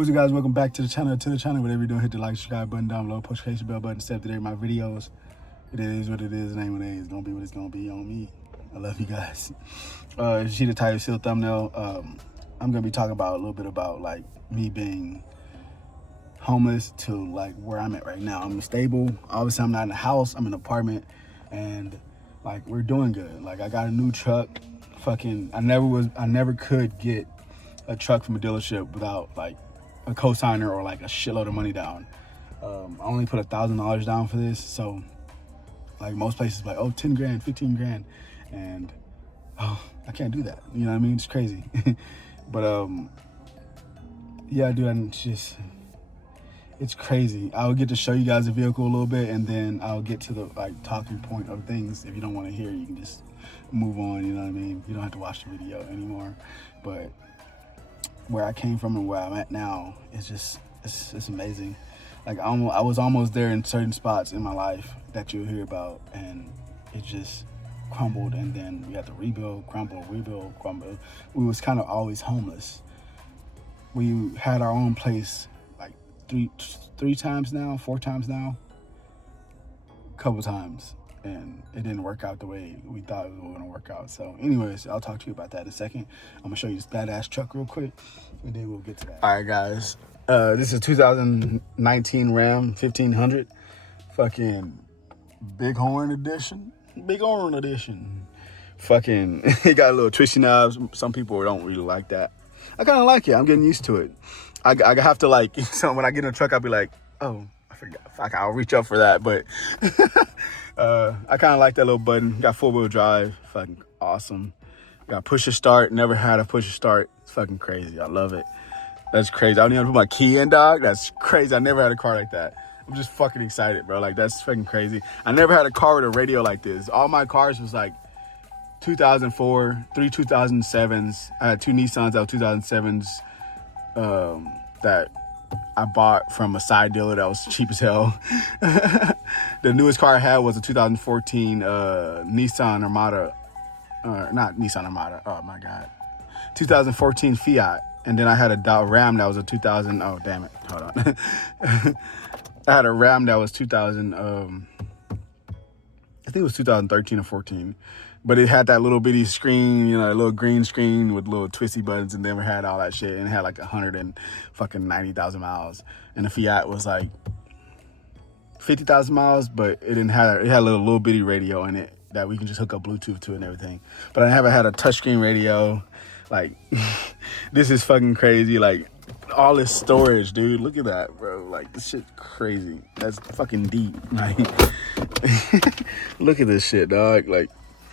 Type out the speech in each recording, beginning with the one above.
What's up, guys? Welcome back to the channel. Whatever you're doing, hit the like, subscribe button down below, push the notification bell button, step to my videos. It is what it is. It ain't what it is. It's gonna be what it's gonna be on me. I love you guys. As you see the title, seal thumbnail. I'm gonna be talking about a little bit about like me being homeless to like where I'm at right now. I'm stable. Obviously, I'm not in a house. I'm in an apartment, and like we're doing good. Like I got a new truck. I never could get a truck from a dealership without like a co-signer or like a shitload of money down. I only put $1,000 down for this, so like most places like, oh, 10 grand, 15 grand, and oh, I can't do that. You know what I mean? It's crazy. But yeah, dude, it's crazy. I'll get to show you guys the vehicle a little bit, and then I'll get to the like talking point of things. If you don't want to hear, you can just move on. You know what I mean? You don't have to watch the video anymore. But where I came from and where I'm at now, it's amazing. Like I was almost there in certain spots in my life that you'll hear about, and it just crumbled, and then we had to rebuild, crumble, rebuild, crumble. We was kind of always homeless. We had our own place like three times now, 4 times now, a couple times, and it didn't work out the way we thought it was going to work out. So anyways, I'll talk to you about that in a second. I'm gonna show you this badass truck real quick, and then we'll get to that. All right, guys, this is 2019 Ram 1500, fucking big horn edition. Fucking it got a little twisty knobs. Some people don't really like that. I kind of like it. I'm getting used to it. I have to like, so when I get in the truck, I'll be like, oh, I forgot. Fuck, I'll reach up for that. But I kind of like that little button. Got 4-wheel drive. Fucking awesome. Got push to start. Never had a push to start. It's fucking crazy. I love it. That's crazy. I don't even put my key in, dog. That's crazy. I never had a car like that. I'm just fucking excited, bro. Like, that's fucking crazy. I never had a car with a radio like this. All my cars was like 2004, 3 2007s. I had 2 Nissans that were 2007s that I bought from a side dealer that was cheap as hell. The newest car I had was a 2014 Nissan Armada. Not Nissan Armada. Oh, my God. 2014 Fiat. And then I had a Ram that was a 2000. Oh, damn it. Hold on. I had a Ram that was 2000. I think it was 2013 or 14. But it had that little bitty screen, you know, a little green screen with little twisty buttons, and never had all that shit. And it had like 190,000 miles. And the Fiat was like 50,000 miles, but it had a little bitty radio in it that we can just hook up Bluetooth to and everything. But I haven't had a touchscreen radio. Like, this is fucking crazy. Like, all this storage, dude. Look at that, bro. Like, this shit crazy. That's fucking deep. Like, look at this shit, dog. Like,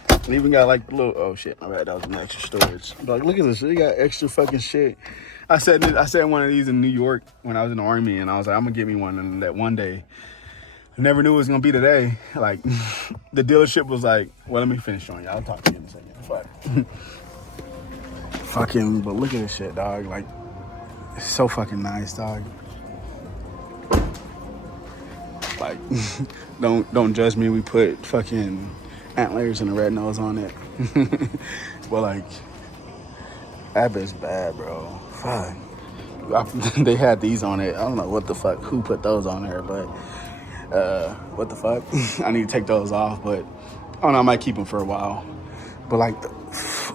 it even got like little, oh shit, my bad, that was an extra storage. Like, look at this shit. You got extra fucking shit. I said one of these in New York when I was in the Army, and I was like, I'm gonna get me one, and that one day. I never knew it was gonna be today. Like, the dealership was like, well, let me finish showing you. I'll talk to you in a second. Fuck. Fucking, but look at this shit, dog. Like, it's so fucking nice, dog. Like, don't judge me. We put fucking antlers and a red nose on it. But like, that bitch bad, bro. Fuck. They had these on it. I don't know what the fuck, who put those on there, but what the fuck? I need to take those off, but I don't know, I might keep them for a while. But like,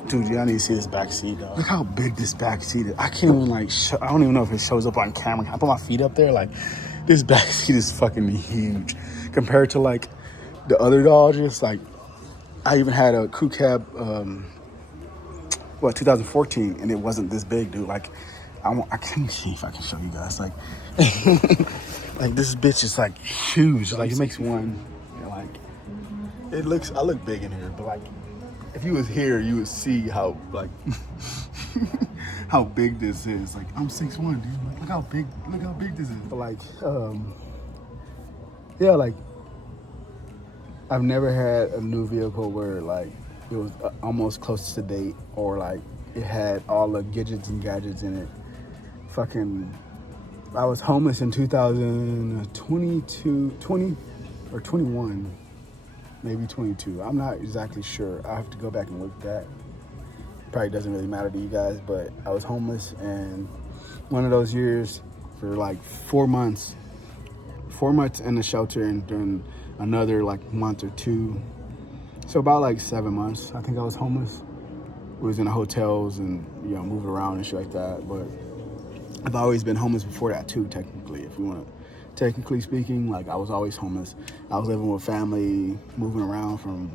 dude, y'all need to see this back seat, dog. Look how big this back seat is. I can't even like, I don't even know if it shows up on camera. Can I put my feet up there? Like, this back seat is fucking huge compared to like the other Dodges. Like, I even had a crew cab, 2014, and it wasn't this big, dude. Like, I can't see if I can show you guys. Like, like this bitch is like huge. Like, it makes one, you know, like, I look big in here, but like, if you was here, you would see how like how big this is. Like, I'm 6'1", dude. Like, look how big this is. But like, yeah, like, I've never had a new vehicle where like it was almost close to date, or like it had all the gadgets and gadgets in it. Fucking, I was homeless in 2022, 20 or 21. Maybe 22. I'm not exactly sure. I have to go back and look at that. Probably doesn't really matter to you guys, but I was homeless, and one of those years for like 4 months. 4 months in the shelter, and then another like month or two. So about like 7 months, I think I was homeless. We was in hotels and, you know, moving around and shit like that. But I've always been homeless before that too, technically. If you want to, technically speaking, like I was always homeless. I was living with family, moving around from,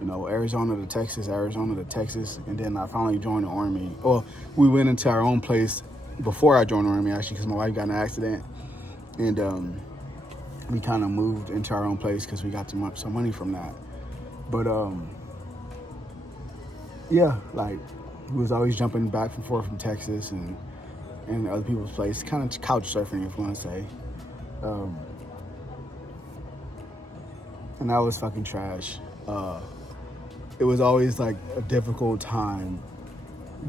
you know, Arizona to Texas, and then I finally joined the Army. Well, we went into our own place before I joined the Army, actually, because my wife got in an accident, and we kind of moved into our own place because we got some money from that. But yeah, like we was always jumping back and forth from Texas and other people's place, kind of couch surfing, if you want to say. And that was fucking trash. It was always like a difficult time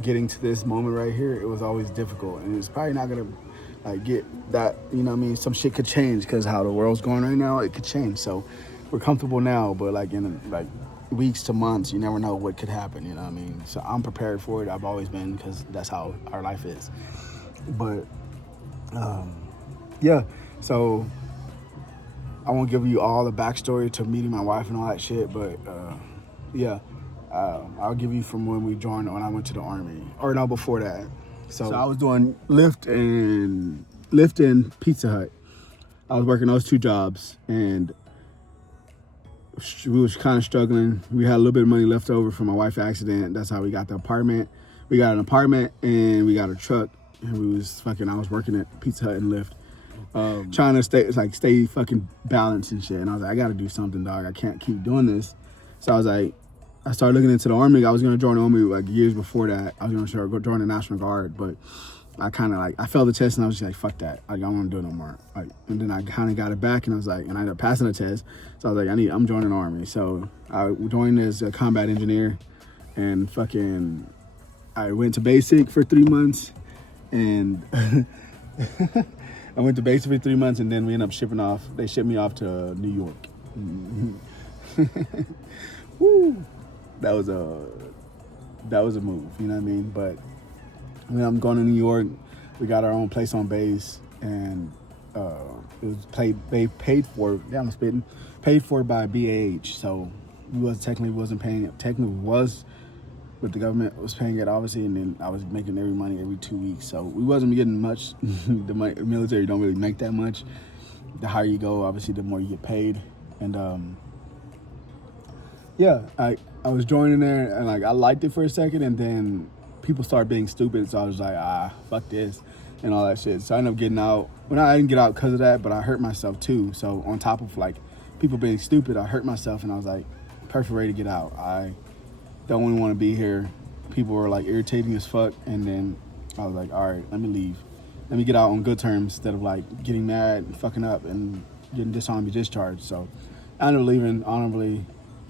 getting to this moment right here. It was always difficult, and it's probably not gonna like get that, you know what I mean? Some shit could change because how the world's going right now, it could change. So we're comfortable now, but like in like weeks to months, you never know what could happen, you know what I mean? So I'm prepared for it. I've always been, because that's how our life is. But yeah, so I won't give you all the backstory to meeting my wife and all that shit, but yeah, I'll give you from when when I went to the Army, or no, before that. So I was doing Lyft and Pizza Hut. I was working those two jobs, and we was kind of struggling. We had a little bit of money left over from my wife's accident. That's how we got the apartment. We got an apartment and we got a truck, and I was working at Pizza Hut and Lyft, trying to stay fucking balanced and shit. And I was like, I got to do something, dog. I can't keep doing this. So I was like, I started looking into the Army. I was going to join the Army like years before that. I was going to go join the National Guard, but I kind of I failed the test, and I was just like, fuck that. Like, I don't want to do it no more. Like, and then I kind of got it back, and I was like, and I ended up passing the test. So I was like, I'm joining the Army. So I joined as a combat engineer, and fucking, I went to basic for 3 months, and I went to basic for 3 months, and then we ended up they shipped me off to New York. Woo! That was a move, you know what I mean? But when I'm going to New York, we got our own place on base, and it was paid for. Yeah, I'm spitting. Paid for by BAH. So we wasn't paying it. Technically was, but the government was paying it, obviously, and then I was making every money every 2 weeks. So we wasn't getting much. The military don't really make that much. The higher you go, obviously, the more you get paid. And yeah, I was joining there, and like I liked it for a second, and then people started being stupid, so I was like, fuck this, and all that shit. So I ended up getting out. Well, I didn't get out because of that, but I hurt myself too. So on top of like people being stupid, I hurt myself, and I was like, perfect way to get out. I don't even want to be here. People were like irritating as fuck, and then I was like, all right, let me leave. Let me get out on good terms instead of like getting mad and fucking up and getting dishonorably discharged. So I ended up leaving honorably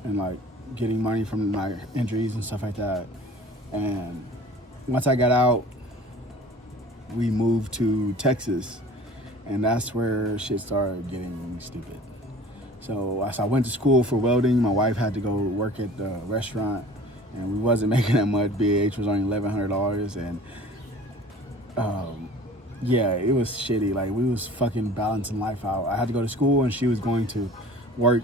and like getting money from my injuries and stuff like that. And once I got out, we moved to Texas, and that's where shit started getting stupid. So as I went to school for welding, my wife had to go work at the restaurant, and we wasn't making that much. BAH was only $1,100, and yeah, it was shitty. Like, we was fucking balancing life out. I had to go to school, and she was going to work.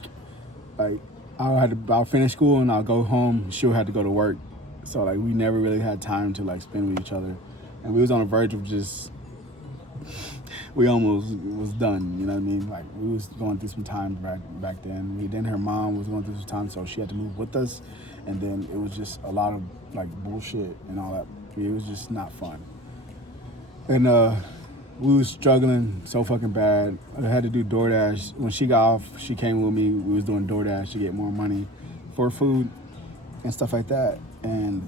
Like, I'll finish school and I'll go home. She'll have to go to work. So like we never really had time to like spend with each other, and we was on the verge of we almost was done, you know what I mean? Like, we was going through some time back then. Then her mom was going through some time, so she had to move with us, and then it was just a lot of like bullshit and all that. It was just not fun, and we was struggling so fucking bad. I had to do DoorDash. When she got off, she came with me. We was doing DoorDash to get more money for food and stuff like that. And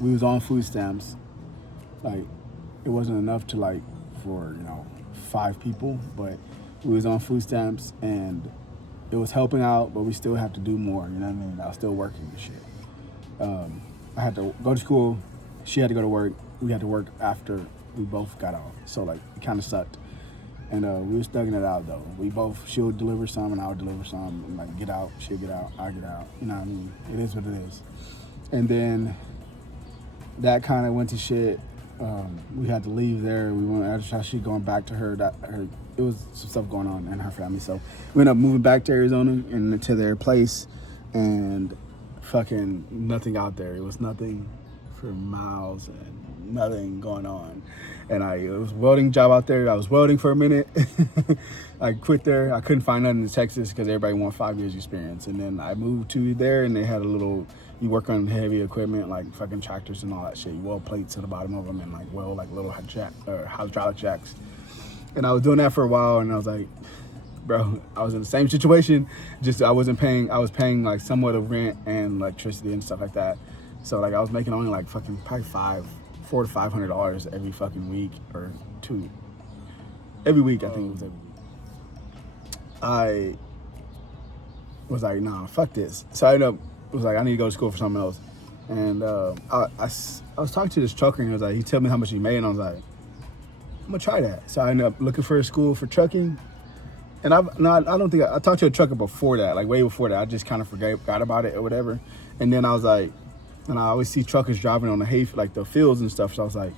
we was on food stamps. Like, it wasn't enough to like for 5 people, but we was on food stamps, and it was helping out, but we still have to do more, you know what I mean? I was still working and shit. I had to go to school. She had to go to work. We had to work after we both got off. So like, it kind of sucked. And we was thugging it out though. She would deliver some and I would deliver some. And like, get out, she'll get out, I get out. You know what I mean? It is what it is. And then that kind of went to shit. we had to leave there. We went after she going back to her. It was some stuff going on in her family, so we ended up moving back to Arizona and to their place, and fucking nothing out there. It was nothing for miles and nothing going on. And it was a welding job out there. I was welding for a minute. I quit there. I couldn't find nothing in Texas because everybody wanted 5 years experience. And then I moved to there, and they had a little, you work on heavy equipment like fucking tractors and all that shit. You weld plates to the bottom of them and like weld like little hydraulic jacks. And I was doing that for a while, and I was like, bro, I was in the same situation. Just I was paying like somewhat of rent and electricity and stuff like that. So like I was making only like fucking probably $400 to $500 every fucking week or two. Every week, I think it was every week. I was like, nah, fuck this. So I ended up, was like, I need to go to school for something else. And I was talking to this trucker, and he told me how much he made, and I was like, I'm gonna try that. So I ended up looking for a school for trucking. And I talked to a trucker before that, like way before that. I just kind of forgot about it or whatever. And then I was like, and I always see truckers driving on the fields and stuff. So I was like,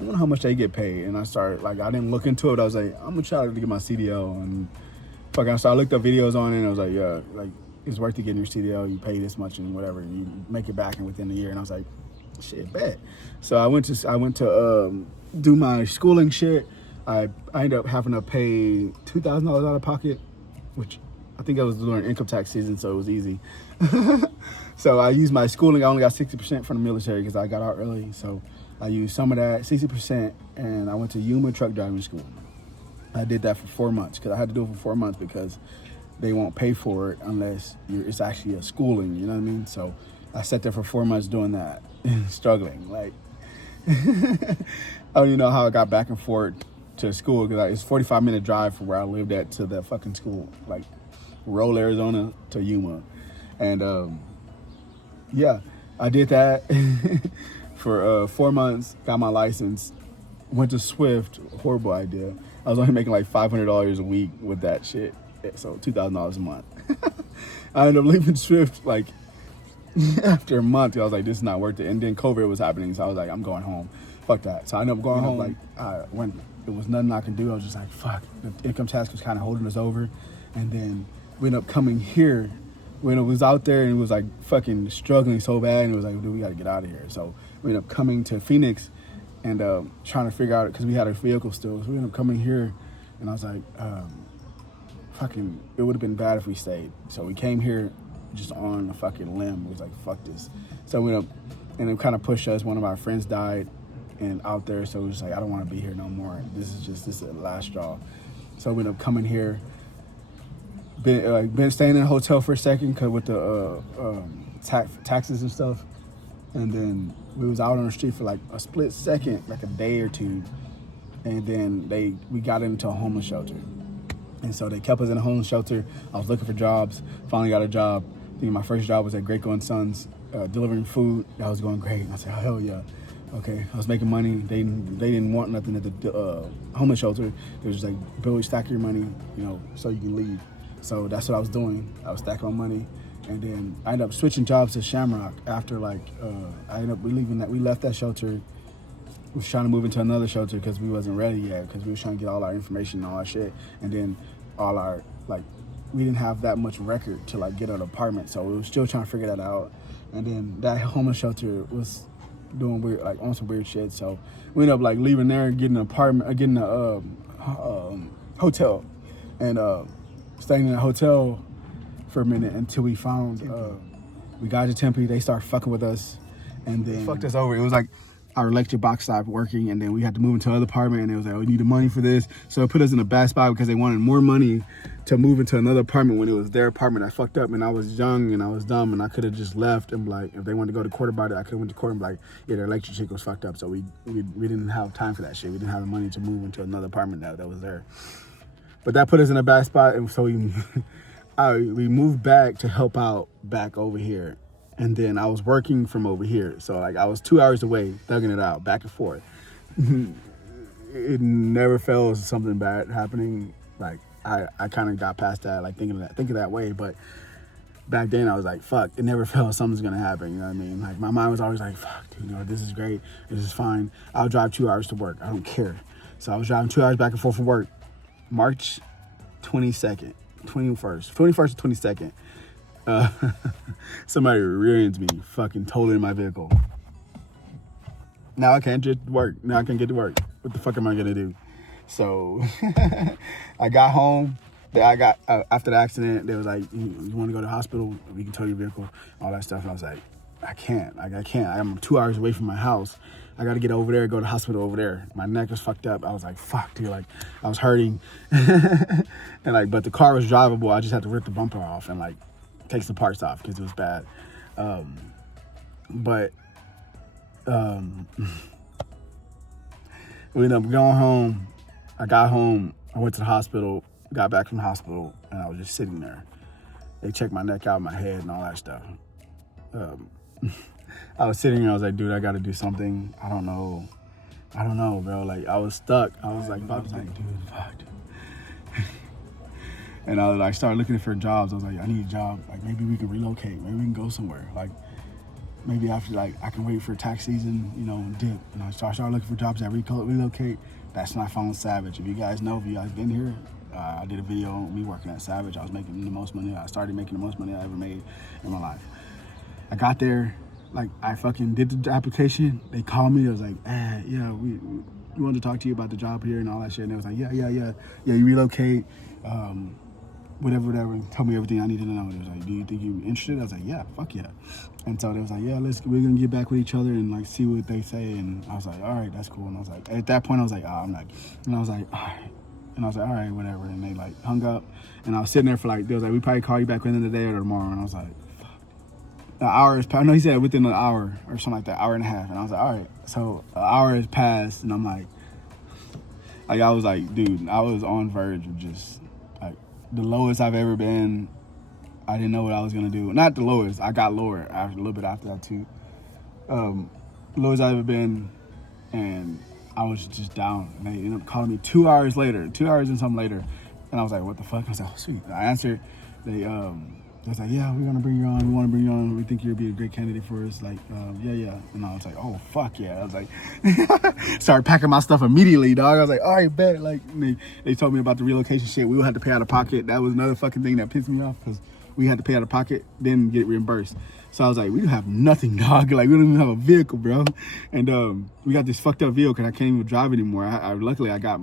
I wonder how much they get paid. And I started, like, I didn't look into it. I was like, I'm gonna try to get my CDL. And fucking, so I looked up videos on it, and I was like, yeah, like, it's worth it getting your CDL. You pay this much and whatever, and you make it back within a year. And I was like, shit, bet. So I went to do my schooling shit. I ended up having to pay $2,000 out of pocket, which I think I was during income tax season, so it was easy. So I used my schooling. I only got 60% from the military because I got out early. So I used some of that, 60%, and I went to Yuma truck driving school. I did that for 4 months because I had to do it for 4 months because they won't pay for it unless it's actually a schooling, you know what I mean? So I sat there for 4 months doing that, struggling. Like, I don't even know how I got back and forth to school because it's a 45-minute drive from where I lived at to the fucking school, like Roll, Arizona to Yuma. And yeah, I did that for 4 months, got my license, went to Swift, horrible idea. I was only making like $500 a week with that shit, so $2,000 a month. I ended up leaving Swift like after a month. I was like, this is not worth it. And then COVID was happening, so I was like, I'm going home. Fuck that. So I ended up going home. Like, when there was nothing I could do, I was just like, fuck. The income tax was kind of holding us over. And then we ended up coming here. When it was out there and it was like fucking struggling so bad, and it was like, dude, we got to get out of here. So we ended up coming to Phoenix and trying to figure out it because we had our vehicle still. So we ended up coming here, and I was like, fucking, it would have been bad if we stayed. So we came here just on a fucking limb. It was like, fuck this. So we ended up, and it kind of pushed us. One of our friends died and out there, so it was like, I don't want to be here no more. This is the last straw. So we ended up coming here. Been staying in a hotel for a second cause with the taxes and stuff, and then we was out on the street for like a split second, like a day or two, and then we got into a homeless shelter, and so they kept us in a homeless shelter. I was looking for jobs, finally got a job. I think my first job was at Greco and Sons, delivering food. That was going great. I said, oh, hell yeah. Okay, I was making money. They didn't want nothing at the homeless shelter. They was just like, Billy, stack your money, so you can leave. So that's what I was doing. I was stacking my money, and then I ended up switching jobs to Shamrock after we left that shelter. We was trying to move into another shelter because we wasn't ready yet, because we was trying to get all our information and all our shit, and then all our we didn't have that much record to get an apartment, so we were still trying to figure that out. And then that homeless shelter was doing weird, on some weird shit, so we ended up leaving there and getting an apartment, getting a hotel, and staying in a hotel for a minute until we found we got to Tempe. They started fucking with us, and then fucked us over. It was like our electric box stopped working, and then we had to move into another apartment, and it was like, we needed money for this, so it put us in a bad spot because they wanted more money to move into another apartment when it was their apartment. I fucked up, and I was young and I was dumb, and I could have just left and if they wanted to go to court about it, I could have went to court and yeah, their electric shit was fucked up, so we didn't have time for that shit. We didn't have the money to move into another apartment that was there. But that put us in a bad spot, and so we moved back to help out back over here. And then I was working from over here. So I was 2 hours away, thugging it out, back and forth. It never felt as something bad happening. I kind of got past that, thinking that way. But back then I was like, fuck, it never felt something's gonna happen, you know what I mean? Like my mind was always like, fuck, dude, you know, this is great, this is fine. I'll drive 2 hours to work, I don't care. So I was driving 2 hours back and forth from work. March 22nd, 21st to 22nd. Somebody rear-ends me, fucking totally in my vehicle. Now I can't get to work. Now I can't get to work. What the fuck am I gonna do? So I got home. After the accident, they was like, you want to go to the hospital? We can tow your vehicle, all that stuff. And I was like, I can't. I'm 2 hours away from my house. I got to get over there, go to the hospital over there. My neck was fucked up. I was like, fuck, dude. Like, I was hurting. And like, but the car was drivable. I just had to rip the bumper off and like take some parts off because it was bad. We ended up going home. I got home. I went to the hospital. Got back from the hospital, and I was just sitting there. They checked my neck out, my head, and all that stuff. I was sitting there. I was like, dude, I got to do something. I don't know, bro. Like, I was stuck. I was like, dude, fuck. And I started looking for jobs. I was like, I need a job. Like, maybe we can relocate. Maybe we can go somewhere. Like, maybe after, like, I can wait for tax season, you know, and dip. And I started looking for jobs that relocate. That's when I found Savage. If you guys been here, I did a video on me working at Savage. I was making the most money. I started making the most money I ever made in my life. I got there, like, I fucking did the application. They called me. I was like, yeah, we wanted to talk to you about the job here and all that shit. And they was like, yeah, you relocate, whatever. Tell me everything I need to know. They was like, do you think you're interested? I was like, yeah, fuck yeah. And so they was like, yeah, we're gonna get back with each other and like see what they say. And I was like, all right, that's cool. And I was like, at that point, I was like, I'm not. And I was like, all right. And I was like, all right, whatever. And they like hung up. And I was sitting there for like, they was like, we probably call you back within the day or tomorrow. And I was like, fuck. An hour has passed. No, he said within an hour or something like that, hour and a half. And I was like, all right. So an hour has passed. And I'm like I was like, dude, I was on verge of just like the lowest I've ever been. I didn't know what I was going to do. Not the lowest. I got lower after a little bit after that too. Lowest I've ever been. And I was just down. And they ended up calling me 2 hours and something later. And I was like, what the fuck? I was like, oh, sweet. And I answered. They was like, yeah, we're going to bring you on. We want to bring you on. We think you'll be a great candidate for us. Like, yeah. And I was like, oh, fuck yeah. I was like, started packing my stuff immediately, dog. I was like, all right, bet. Like, they told me about the relocation shit. We would have to pay out of pocket. That was another fucking thing that pissed me off because we had to pay out of pocket, then get reimbursed. So I was like, we have nothing, dog. Like, we don't even have a vehicle, bro. And we got this fucked up vehicle, and I can't even drive anymore. Luckily, I got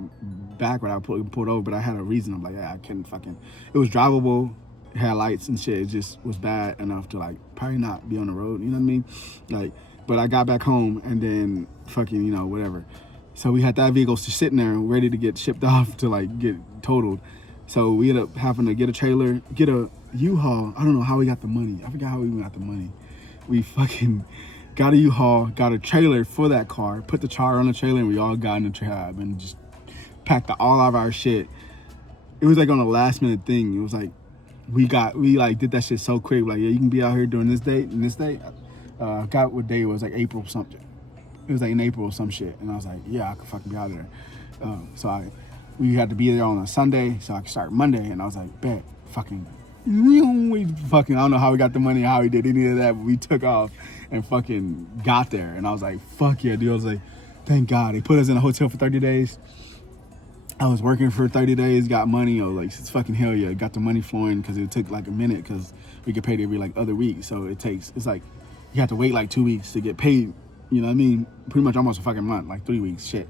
back when I pulled over, but I had a reason. I'm like, yeah, I couldn't fucking... It was drivable, it had lights and shit. It just was bad enough to, like, probably not be on the road, you know what I mean? Like, but I got back home, and then fucking, you know, whatever. So we had that vehicle just sitting there, ready to get shipped off to, like, get totaled. So we ended up having to get a trailer, get a U-Haul. I don't know how we got the money. I forgot how we even got the money. We fucking got a U-Haul, got a trailer for that car, put the car on the trailer, and we all got in the cab and just packed all of our shit. It was like on a last minute thing. It was like we did that shit so quick. Like, yeah, you can be out here during this date and this date. I got what day it was, like April something. It was like in April or some shit. And I was like, yeah, I could fucking be out there. We had to be there on a Sunday, so I could start Monday. And I was like, bet, fucking, I don't know how we got the money, how we did any of that, but we took off and fucking got there. And I was like, fuck yeah, dude. I was like, thank God. They put us in a hotel for 30 days. I was working for 30 days, got money. I was like, it's fucking hell yeah. Got the money flowing because it took like a minute because we get paid every like other week. So it's like, you have to wait like 2 weeks to get paid. You know what I mean? Pretty much almost a fucking month, like 3 weeks, shit.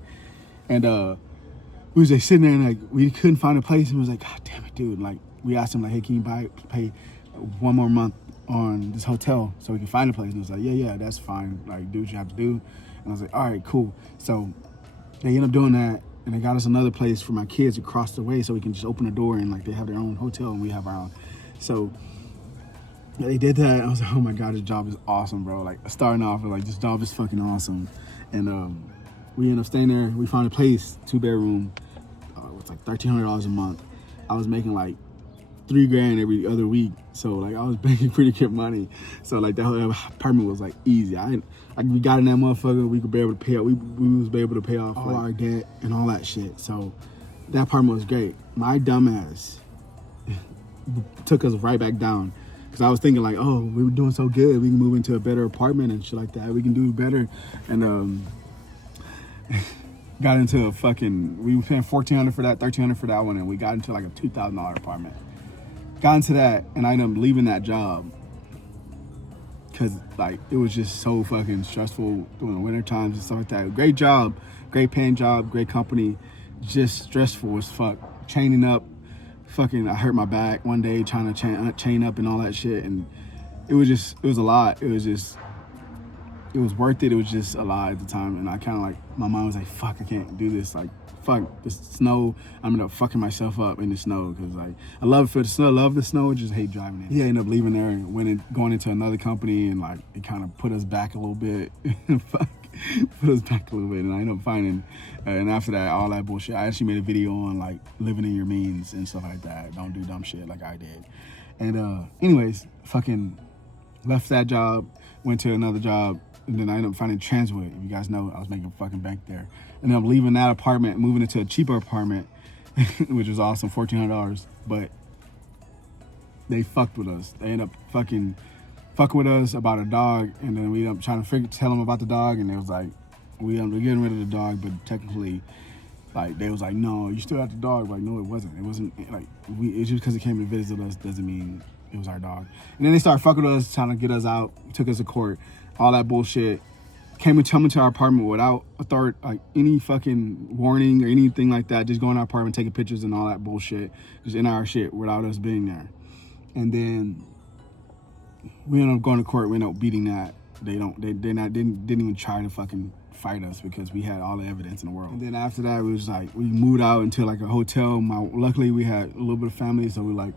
And, we was like sitting there and like we couldn't find a place, and we was like, God damn it, dude. Like, we asked him like, hey, can you pay 1 more month on this hotel so we can find a place? And he was like, yeah, that's fine. Like, do what you have to do. And I was like, all right, cool. So they ended up doing that, and they got us another place for my kids across the way so we can just open the door and like they have their own hotel and we have our own. So they did that. I was like, oh my God, this job is awesome, bro. Like, starting off with like, this job is fucking awesome. And we ended up staying there. We found a place, 2-bedroom. It's like $1,300 a month. I was making like $3,000 every other week, so like I was making pretty good money. So like that whole apartment was like easy. We got in that motherfucker. We could be able to pay. We was able to pay off all our debt and all that shit. So that apartment was great. My dumbass took us right back down Because I was thinking like, oh, we were doing so good. We can move into a better apartment and shit like that. We can do better. And got into a fucking, we were paying $1,400 for that, $1,300 for that one. And we got into like a $2,000 apartment. Got into that and I ended up leaving that job. Because like, it was just so fucking stressful during the winter times and stuff like that. Great job, great paying job, great company. Just stressful as fuck. Chaining up. Fucking, I hurt my back one day trying to chain up and all that shit, and it was a lot. It was worth it. It was just a lot at the time, and I kind of like, my mind was like, fuck, I can't do this. Like, fuck, this snow, I'm gonna fucking myself up in the snow, because like, I love the snow, just hate driving it. He ended up leaving there and going into another company, and like, it kind of put us back a little bit. Fuck. Put us back a little bit, and I ended up finding, and after that, all that bullshit, I actually made a video on like living in your means and stuff like that. Don't do dumb shit like I did. And anyways, fucking left that job, went to another job, and then I ended up finding Transwood. If you guys know, I was making fucking bank there. And then I'm leaving that apartment, moving into a cheaper apartment, which was awesome, $1,400. But they fucked with us. They ended up fucking with us about a dog, and then we ended up trying to tell them about the dog, and it was like, we're getting rid of the dog, but technically, like, they was like, no, you still have the dog. Like, no, it wasn't. It wasn't, like, it's just because it came to visit us doesn't mean it was our dog. And then they started fucking with us, trying to get us out, took us to court, all that bullshit. Came into our apartment without like any fucking warning or anything like that, just going to our apartment, taking pictures and all that bullshit, just in our shit without us being there. And then we ended up going to court. We ended up beating that. They didn't even try to fucking fight us because we had all the evidence in the world. And then after that, we was like, we moved out into like a hotel. Luckily we had a little bit of family, so we like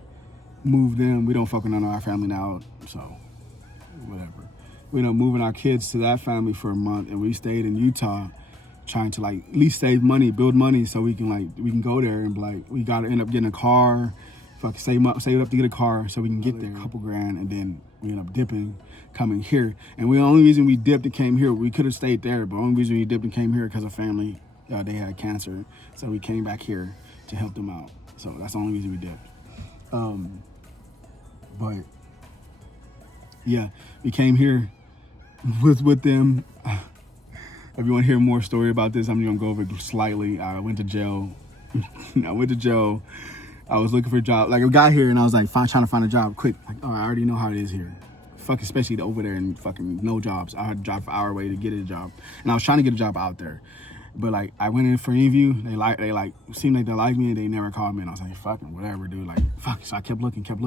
moved in. We don't fuck with none of our family now, so whatever. We ended up moving our kids to that family for a month, and we stayed in Utah, trying to like at least save money, build money, so we can go there and be like, we gotta end up getting a car. Fuck, save up to get a car so we can get there, a couple grand, and then we end up dipping, coming here. And the only reason we dipped and came here, we could have stayed there, but the only reason we dipped and came here because of family, they had cancer, so we came back here to help them out. So that's the only reason we dipped. But yeah, we came here with them. If you want to hear more story about this, I'm gonna go over it slightly. I went to jail. I was looking for a job. Like, I got here and I was like, trying to find a job quick. Like, oh, I already know how it is here. Fuck, especially over there and fucking no jobs. I had to drive an hour away to get a job. And I was trying to get a job out there. But like, I went in for an interview. They seemed like they liked me, and they never called me. And I was like, fucking whatever, dude. Like, fuck. So I kept looking. And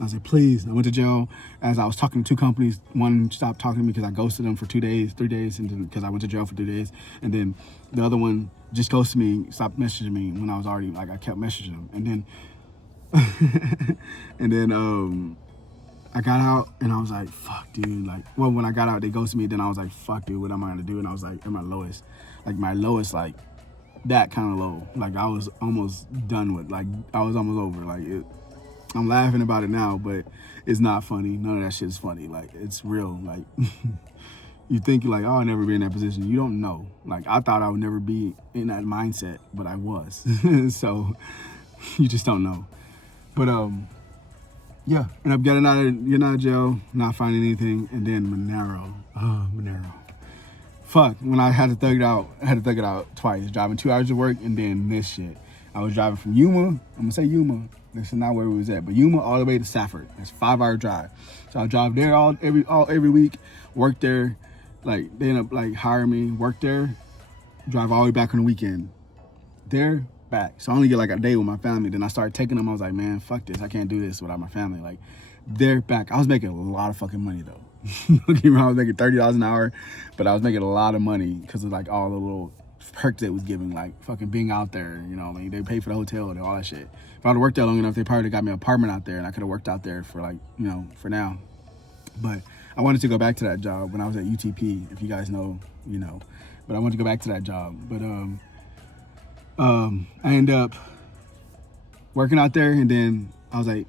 I was like, please. I went to jail. As I was talking to two companies, one stopped talking to me because I ghosted them for 3 days, and because I went to jail for 2 days. And then the other one just ghosted me, stopped messaging me when I was already, like, I kept messaging them. And then, I got out and I was like, fuck, dude. Like, well, when I got out, they ghosted me. Then I was like, fuck, dude, what am I gonna do? And I was like, at my lowest, like that kind of low. Like, I was almost done with, like, I was almost over. Like, I'm laughing about it now, but it's not funny. None of that shit is funny. Like, it's real. Like, you think like, oh, I'll never be in that position. You don't know. Like, I thought I would never be in that mindset, but I was. So you just don't know. But yeah, and I'm getting out of jail, not finding anything, and then Monero. Fuck, when I had to thug it out twice, driving 2 hours to work, and then this shit. I was driving from Yuma, I'm gonna say Yuma, this is not where we was at, but Yuma all the way to Safford. That's a 5-hour drive. So I drive there every week, work there, like they end up like hiring me, work there, drive all the way back on the weekend. There, back. So I only get like a day with my family. Then I started taking them. I was like, man, fuck this. I can't do this without my family. Like, they're back. I was making a lot of fucking money though. Don't get me wrong, I was making $30 an hour, but I was making a lot of money because of like all the little perks it was giving, like fucking being out there, you know, like they paid for the hotel and all that shit. If I would have worked there long enough, they probably got me an apartment out there and I could have worked out there for like, you know, for now. But I wanted to go back to that job when I was at UTP, if you guys know, you know, but I wanted to go back to that job. But I ended up working out there, and then I was like,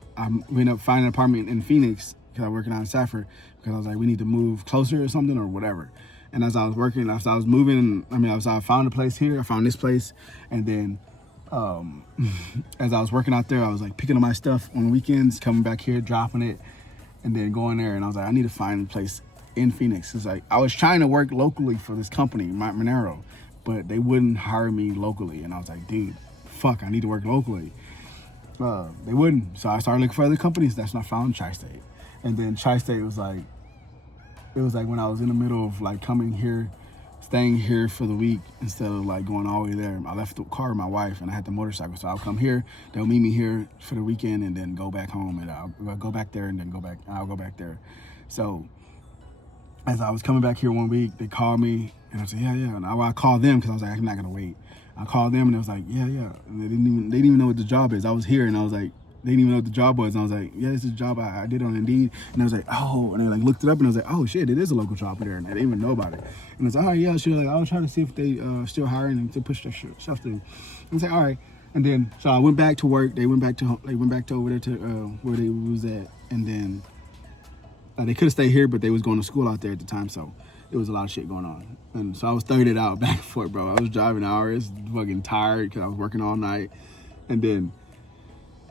we ended up finding an apartment in Phoenix because I was working out in Safford, because I was like, we need to move closer or something or whatever. And as I was working, as I was moving, I found a place here, I found this place, and then as I was working out there, I was like picking up my stuff on the weekends, coming back here, dropping it, and then going there, and I was like, I need to find a place in Phoenix. It's like I was trying to work locally for this company, Monero, but they wouldn't hire me locally, and I was like, dude, fuck, I need to work locally. They wouldn't, so I started looking for other companies. That's when I found Tri-State, and then Tri-State was like, it was like when I was in the middle of like coming here, staying here for the week instead of like going all the way there. I left the car with my wife and I had the motorcycle, so I'll come here, they'll meet me here for the weekend and then go back home, and I'll go back there and then I'll go back there. So as I was coming back here one week, they called me and I said, yeah. And I called them because I was like, I'm not gonna wait. I called them and it was like, yeah. And they didn't even know what the job is. I was here and I was like, they didn't even know what the job was. And I was like, yeah, this is a job I did on Indeed. And I was like, oh, and they like looked it up and I was like, oh shit, it is a local job there. And they didn't even know about it. And I was like, all right, yeah, sure. Like, I was trying to see if they still hiring and to push their stuff through. And I was like, all right. And then, so I went back to work. They went back to over there to where they was at. And then they could have stayed here, but they was going to school out there at the time. So it was a lot of shit going on. And so I was thugging it out back and forth, bro. I was driving hours, fucking tired because I was working all night. And then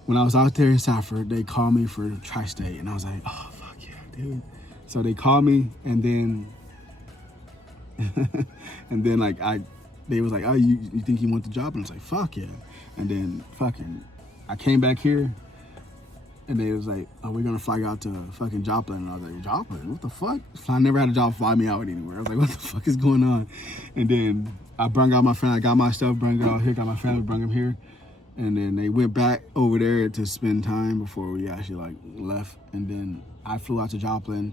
when I was out there in Safford, they called me for Tri-State, and I was like, oh, fuck yeah, dude. So they called me, and then, like, they was like, oh, you think you want the job? And I was like, fuck yeah. And then I came back here, and they was like, oh, we're gonna fly out to fucking Joplin. And I was like, Joplin? What the fuck? I never had a job fly me out anywhere. I was like, what the fuck is going on? And then I brung out my friend, I got my stuff, brung it out here, got my family, brung him here. And then they went back over there to spend time before we actually like left. And then I flew out to Joplin,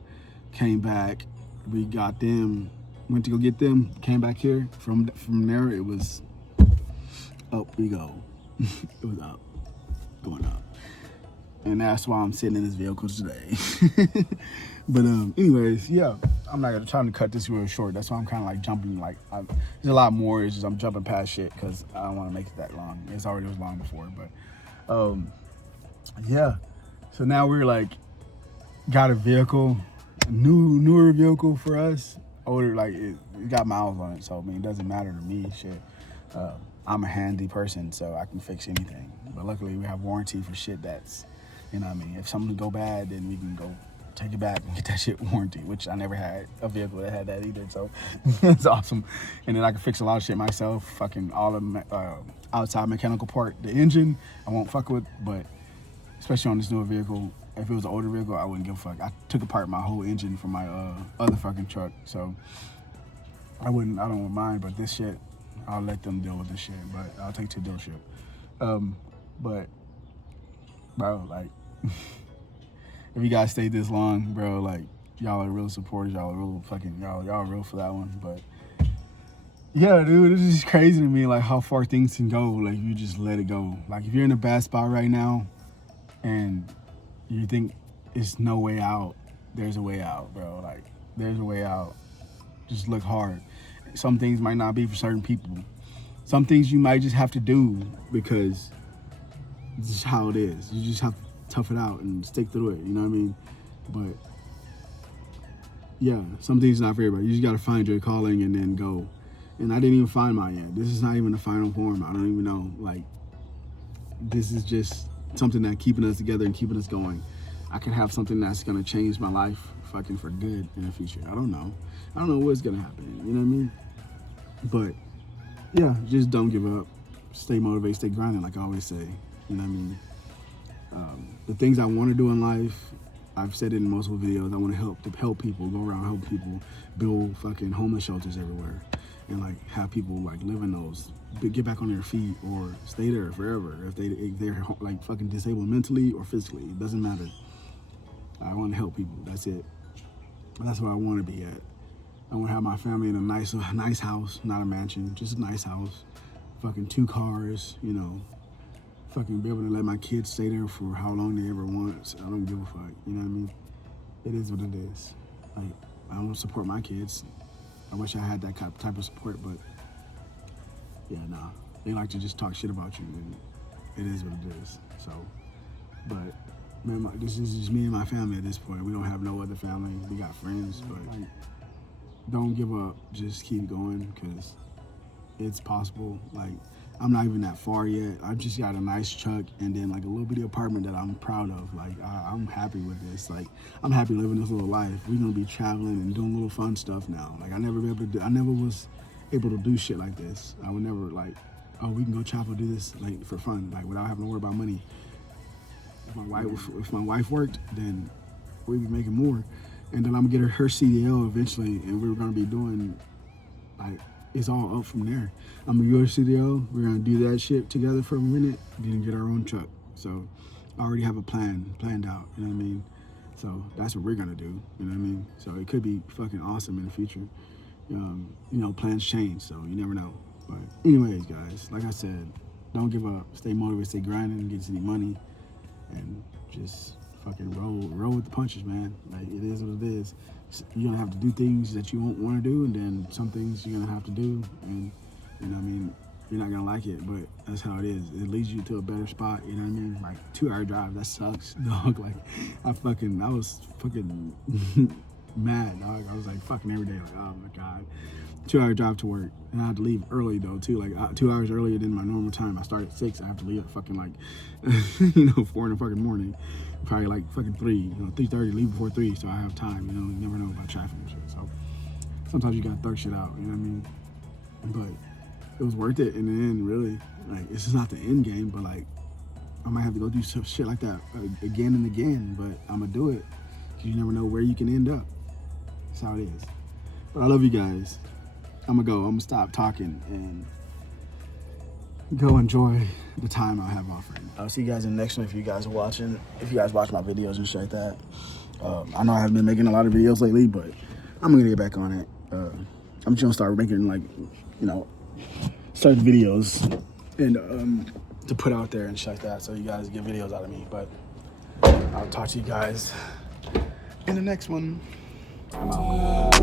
came back, we got them, went to go get them, came back here. From there, it was up we go. It was up, going up. And that's why I'm sitting in this vehicle today. But anyways, yeah, I'm not trying to cut this real short. That's why I'm kind of like jumping, like, there's a lot more. It's just I'm jumping past shit because I don't want to make it that long. It was long before, but yeah. So now we're like, got a vehicle, newer vehicle for us. Older, like it got miles on it, so I mean, it doesn't matter to me, shit. I'm a handy person, so I can fix anything. But luckily we have warranty for shit that's, you know what I mean? If something go bad, then we can go take it back and get that shit warranty, which I never had a vehicle that had that either, so it's awesome. And then I can fix a lot of shit myself, fucking all the outside mechanical part. The engine, I won't fuck with, but especially on this newer vehicle, if it was an older vehicle, I wouldn't give a fuck. I took apart my whole engine from my other fucking truck, so I don't mind, but this shit, I'll let them deal with this shit, but I'll take to the dealership. But, bro, like, if you guys stayed this long, bro, like, y'all are real supporters. Y'all are real fucking, y'all real for that one. But yeah, dude, it's just crazy to me, like, how far things can go. Like, you just let it go. Like, if you're in a bad spot right now and you think it's no way out, there's a way out, bro. Like, there's a way out. Just look hard. Some things might not be for certain people. Some things you might just have to do because this is how it is. You just have to tough it out and stick through it, you know what I mean? But yeah, some things not for everybody. You just gotta find your calling and then go. And I didn't even find mine yet. This is not even the final form. I don't even know. Like, this is just something that keeping us together and keeping us going. I could have something that's gonna change my life fucking for good in the future. I don't know. I don't know what's gonna happen, you know what I mean? But yeah, just don't give up. Stay motivated, stay grinding, like I always say, you know what I mean? The things I want to do in life, I've said it in multiple videos. I want to help people, go around, help people, build fucking homeless shelters everywhere, and like have people like live in those, get back on their feet or stay there forever. If they're like fucking disabled mentally or physically, it doesn't matter. I want to help people. That's it. That's where I want to be at. I want to have my family in a nice house, not a mansion, just a nice house, fucking 2 cars, you know. Fucking be able to let my kids stay there for how long they ever want. So I don't give a fuck, you know what I mean? It is what it is. Like, I don't support my kids. I wish I had that type of support, but yeah, nah. They like to just talk shit about you, and it is what it is. So, but man, this is just me and my family at this point. We don't have no other family. We got friends, but like, don't give up. Just keep going, because it's possible. Like, I'm not even that far yet. I just got a nice truck and then like a little bitty apartment that I'm proud of. Like I'm happy with this. Like I'm happy living this little life. We're gonna be traveling and doing little fun stuff now. Like I never was able to do shit like this. I would never like, oh, we can go travel, do this like for fun, like without having to worry about money. If my wife worked, then we'd be making more. And then I'm gonna get her CDL eventually, and we're gonna be doing like, it's all up from there. I'm gonna go to CDL, we're gonna do that shit together for a minute, then get our own truck. So I already have a plan planned out, you know what I mean? So that's what we're gonna do, you know what I mean? So it could be fucking awesome in the future. You know, plans change, so you never know. But anyways, guys, like I said, don't give up, stay motivated, stay grinding, get any money, and just fucking roll with the punches, man. Like it is what it is. You're gonna have to do things that you won't want to do, and then some things you're gonna have to do, and you know what I mean, you're not gonna like it, but that's how it is. It leads you to a better spot, you know what I mean? Like 2-hour drive, that sucks, dog. Like I was fucking mad, dog. I was like fucking every day, like, oh my God. 2-hour drive to work, and I had to leave early though too, like 2 hours earlier than my normal time. I start at 6, I have to leave at fucking like, 4 in the fucking morning, probably like fucking 3, 3:30, leave before 3, so I have time, you never know about traffic and shit. So sometimes you gotta thug shit out, you know what I mean? But it was worth it in the end, really. Like it's just not the end game, but like I might have to go do some shit like that again and again, but I'm gonna do it because you never know where you can end up. That's how it is. But I love you guys. I'm gonna stop talking and go enjoy the time I have off right now. I'll see you guys in the next one if you guys are watching. If you guys watch my videos and shit like that. I know I haven't been making a lot of videos lately, but I'm gonna get back on it. I'm just gonna start making like, certain videos and to put out there and shit like that, so you guys get videos out of me. But I'll talk to you guys in the next one. I'm out.